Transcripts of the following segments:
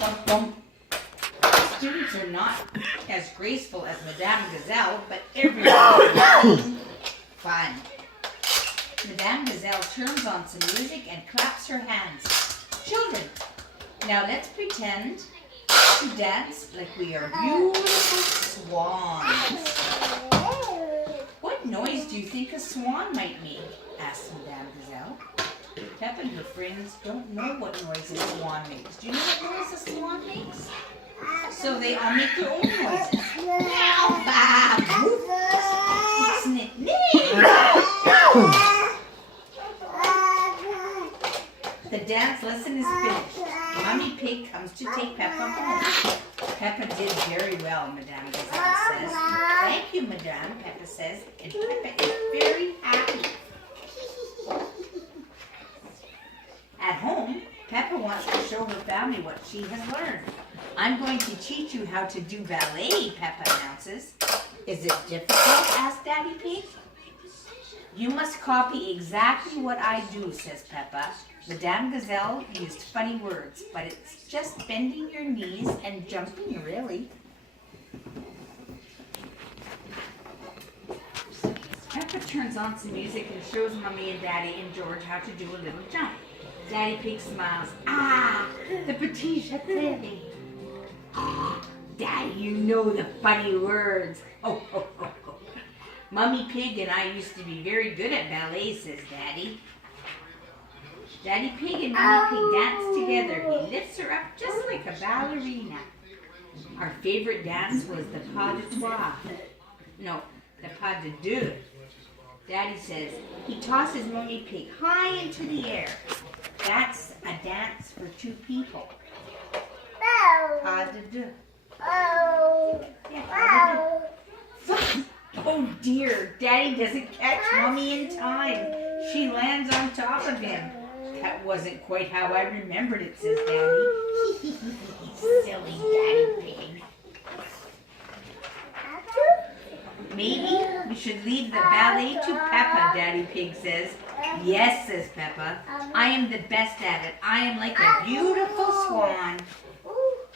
Bump, bump. Students are not as graceful as Madame Gazelle, but everyone is having fun. Madame Gazelle turns on some music and claps her hands. Children, now let's pretend to dance like we are beautiful swans. What noise do you think a swan might make? Asked Madame Gazelle. Peppa and her friends don't know what noise a swan makes. Do you know what noise a swan makes? So they all make their own noises. Meow, bah, woof, snip, The dance lesson is finished. Mummy Pig comes to take Peppa home. Peppa did very well, Madame Gazelle says. Thank you, Madame, Peppa says, and Peppa is very happy. At home, Peppa wants to show her family what she has learned. I'm going to teach you how to do ballet, Peppa announces. Is it difficult? Asked Daddy Pig. You must copy exactly what I do, says Peppa. Madame Gazelle used funny words, but it's just bending your knees and jumping, really. Peppa turns on some music and shows Mummy and Daddy and George how to do a little jump. Daddy Pig smiles. Ah, the petit chapeau. Daddy, you know the funny words. Oh, oh, oh, oh. Mummy Pig and I used to be very good at ballet, says Daddy. Daddy Pig and Mummy Pig dance together. He lifts her up just like a ballerina. Our favorite dance was the pas de trois. No, the pas de deux. Daddy says he tosses Mummy Pig high into the air. That's a dance for two people. Pas de deux. Yeah, pas de deux. Oh dear, Daddy doesn't catch Mummy in time. She lands on top of him. That wasn't quite how I remembered it, says Daddy. Silly Daddy Pig. Maybe we should leave the ballet to Peppa, Daddy Pig says. Yes, says Peppa. I am the best at it. I am like a beautiful swan.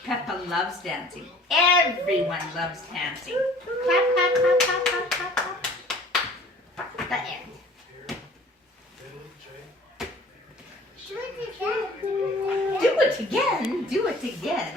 Peppa loves dancing. Everyone loves dancing. Clap, clap, clap, clap, clap, clap, clap. The end. Do it again. Do it again.